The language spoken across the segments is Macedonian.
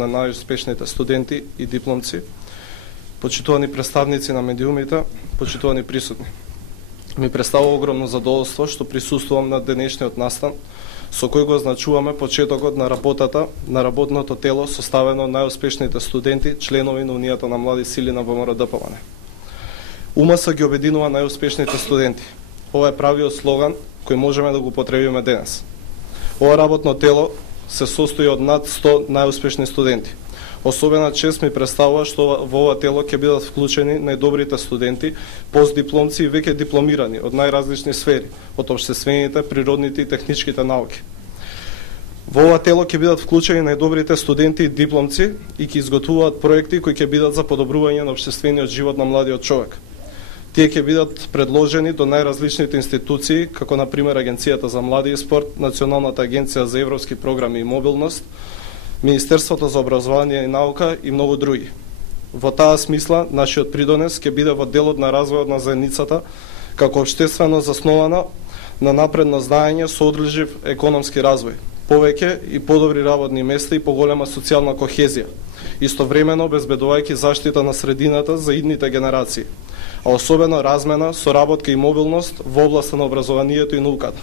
на најуспешните студенти и дипломци, почитувани представници на медиумите, почитувани присутни. Ми представува огромно задоволство што присуствувам на денешниот настан, со кој го означуваме почетокот на работата на работното тело составено од најуспешните студенти, членови на Унијата на млади сили на ВМРО-ДПМН. УМС ги обединува најуспешните студенти. Ова е правиот слоган кој можеме да го потребиме денес. Ова работно тело се состои од над 100 најуспешни студенти. Особена чест ми представува што во ова тело ќе бидат вклучени најдобрите студенти, постдипломци и веќе дипломирани од најразлични сфери, од општествените, природните и техничките науки. Во ова тело ќе бидат вклучени најдобрите студенти и дипломци и ќе изготвуваат проекти кои ќе бидат за подобрување на општествениот живот на младиот човек. Тие ќе бидат предложени до најразличните институции, како на пример Агенцијата за млади и спорт, Националната агенција за европски програми и мобилност, Министерството за образование и наука и многу други. Во таа смисла, нашиот придонес ќе биде во делот на развојот на заедницата, како општествено заснована на напредно знаење со одржлив економски развој, повеќе и подобри работни места и поголема социјална кохезија, истовремено обезбедувајќи заштита на средината за идните генерации, а особено размена, соработка и мобилност во областа на образованието и науката.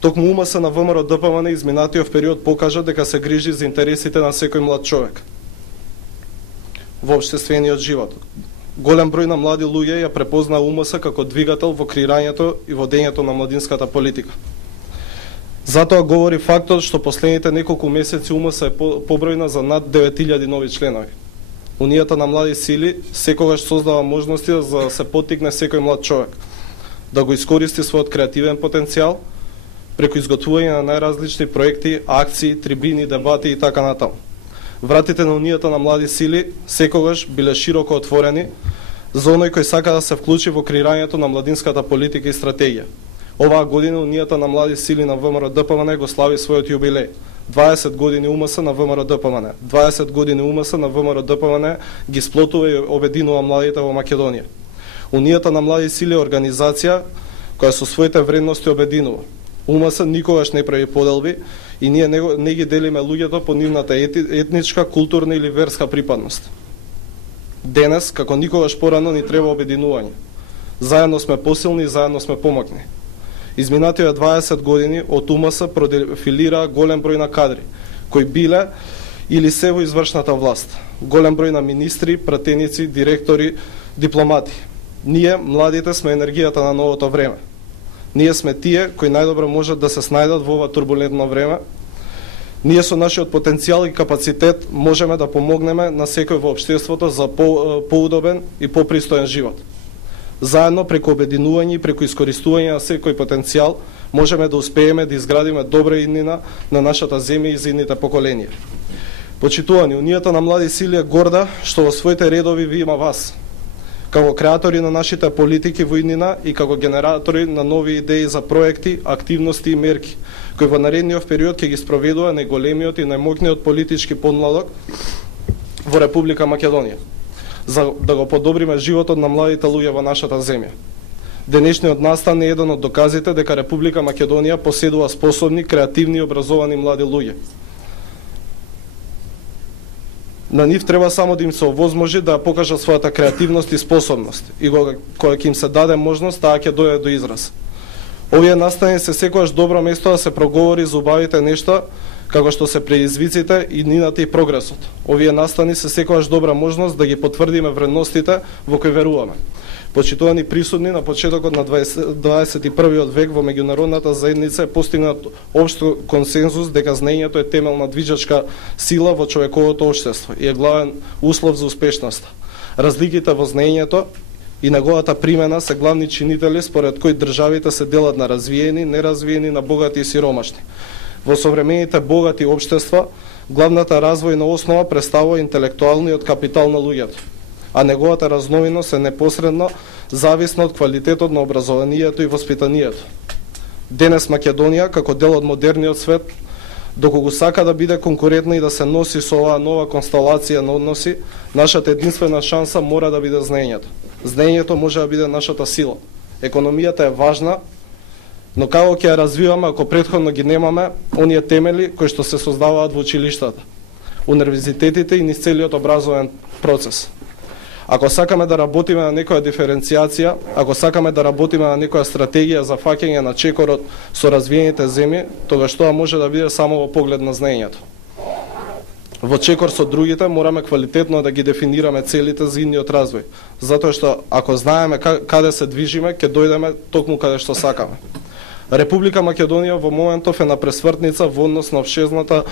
Токму УМС на ВМРО-ДПМН изминатиот период покажа дека се грижи за интересите на секој млад човек во општествениот живот. Голем број на млади луѓе ја препознаа УМС како двигател во креирањето и водењето на младинската политика. Затоа говори фактот што последните неколку месеци УМС е побројна за над 9000 нови членови. Унијата на млади сили секогаш создава можности за да се поттикне секој млад човек да го искористи својот креативен потенцијал преку изготвување на најразлични проекти, акции, трибини, дебати и така натаму. Вратите на Унијата на млади сили секогаш биле широко отворени за оној кој сака да се вклучи во креирањето на младинската политика и стратегија. Оваа година Унијата на млади сили на ВМРО-ДПМН го слави својот јубилеј. 20 години УМС на ВМРО-ДПМН. 20 години УМС на ВМРО-ДПМН ги сплотува и обединува младите во Македонија. Унијата на млади сили е организација која со своите вредности обединува. УМС никогаш не прави поделби и ние не ги делиме луѓето по нивната етничка, културна или верска припадност. Денес, како никогаш порано, ни треба обединување. Заедно сме посилни, заедно сме помоќни. Изминативе 20 години од УМС продефилира голем број на кадри, кои биле или се во извршната власт. Голем број на министри, пратеници, директори, дипломати. Ние, младите, сме енергијата на новото време. Ние сме тие кои најдобро можат да се снајдат во ова турбулентно време. Ние со нашиот потенцијал и капацитет можеме да помогнеме на секој во општеството за поудобен и попристоен живот. Заедно, преку обединување и преку искористување на секој потенцијал, можеме да успееме да изградиме добра иднина на нашата земја и за идните поколенија. Почитувани, Унијата на млади сили е горда што во своите редови ви има вас, како креатори на нашите политики во иднина и како генератори на нови идеи за проекти, активности и мерки, кои во наредниот период ќе ги спроведува најголемиот и најмоќниот политички подмладок во Република Македонија, за да го подобриме животот на младите луѓе во нашата земја. Денешниот настан е еден од доказите дека Република Македонија поседува способни, креативни и образовани млади луѓе. На нив треба само да им се овозможи да покажат својата креативност и способност и кога ќе им се даде можност, таа ќе дојде до израз. Овие настани се секогаш добро место да се проговори за убавите нешта, како што се предизвиците и нината и прогресот. Овие настани се секогаш добра можност да ги потврдиме вредностите во кои веруваме. Почитувани присутни, на почетокот на 21. век во меѓународната заедница е постигнат општ консензус дека знаењето е темелна движачка сила во човековото општество и е главен услов за успешноста. Разликите во знаењето и неговата примена се главни чинители според кои државите се делат на развиени, неразвиени, на богати и сиромашни. Во современите богати општества, главната развојна основа представува интелектуалниот капитал на луѓето, а неговата разновиност е непосредно зависна од квалитетот на образованието и воспитанието. Денес Македонија, како дел од модерниот свет, доколку сака да биде конкурентна и да се носи со оваа нова констелација на односи, нашата единствена шанса мора да биде знаењето. Знаењето може да биде нашата сила. Економијата е важна, но како ќе ја развиваме ако претходно ги немаме оние темели кои што се создаваат во училиштата? универзитетите и низ целиот образовен процес. Ако сакаме да работиме на некоја диференцијација, ако сакаме да работиме на некоја стратегија за фаќање на чекорот со развиените земји, тогаш тоа може да биде само во поглед на знаењето. Во чекор со другите мораме квалитетно да ги дефинираме целите за идниот развој, затоа што ако знаеме каде се движиме, ќе дојдеме токму каде што сакаме. Република Македонија во моментов е на пресвртница во однос на опшезната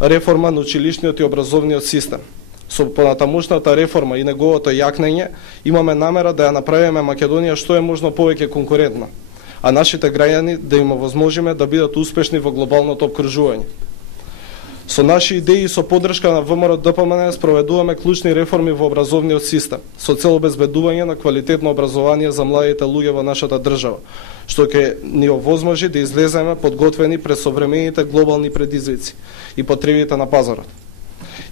реформа на училишниот и образовниот систем. Со понатамошната реформа и неговото јакнење, имаме намера да ја направиме Македонија што е можно повеќе конкурентна, а нашите граѓани да им овозможиме да бидат успешни во глобалното опкружување. Со наши идеи и со поддршка на ВМРО-ДПМН спроведуваме клучни реформи во образовниот систем, со цел обезбедување на квалитетно образование за младите луѓе во нашата држава, што ќе ни овозможи да излеземе подготвени пред современите глобални предизвици и потребите на пазарот.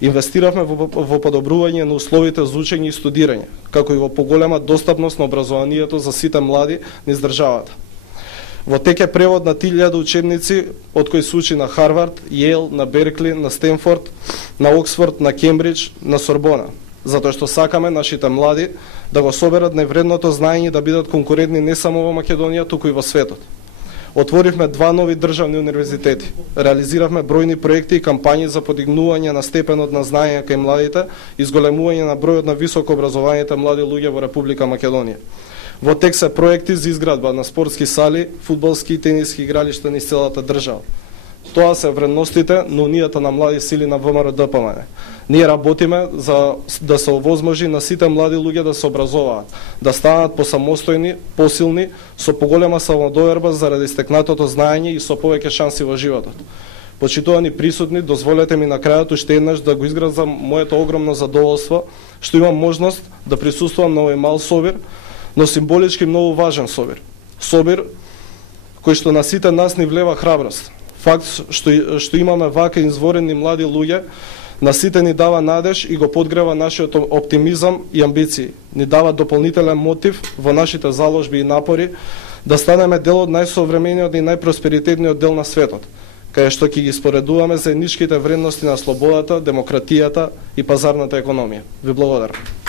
Инвестиравме во подобрување на условите за учење и студирање, како и во поголема достапност на образованието за сите млади низ државата. Во тек е превод на 1000 учебници, од кои се учи на Харвард, Йейл, на Беркли, на Стенфорд, на Оксфорд, на Кембридж, на Сорбона, затоа што сакаме нашите млади да го соберат највредното знаење и да бидат конкурентни не само во Македонија, туку и во светот. Отворивме 2 нови државни универзитети, реализиравме бројни проекти и кампањи за подигнување на степенот на знаење кај младите и зголемување на бројот на високо образованите млади луѓе во Република Македонија. Во тек се проекти за изградба на спортски сали, фудбалски и тениски игралишта низ целата држава. Тоа се вредностите на Унијата на млади сили на ВМРО-ДПМН. Ние работиме за да се овозможи на сите млади луѓе да се образуваат, да станат посамостојни, посилни, со поголема самодоверба заради стекнатото знаење и со повеќе шанси во животот. Почитувани присутни, дозволете ми на крајот уште еднаш да го изгразам моето огромно задоволство што имам можност да присуствувам на овој мал собир, но символички многу важен собир. Собир кој што на сите нас ни влева храброст. Факт што имаме вака изворени млади луѓе, на сите ни дава надеж и го подгрева нашиот оптимизам и амбиции. Ни дава дополнителен мотив во нашите заложби и напори да станеме дел од најсовремениот и најпросперитетниот дел на светот, кај што ќе ги споредуваме заедничките вредности на слободата, демократијата и пазарната економија. Ви благодарам.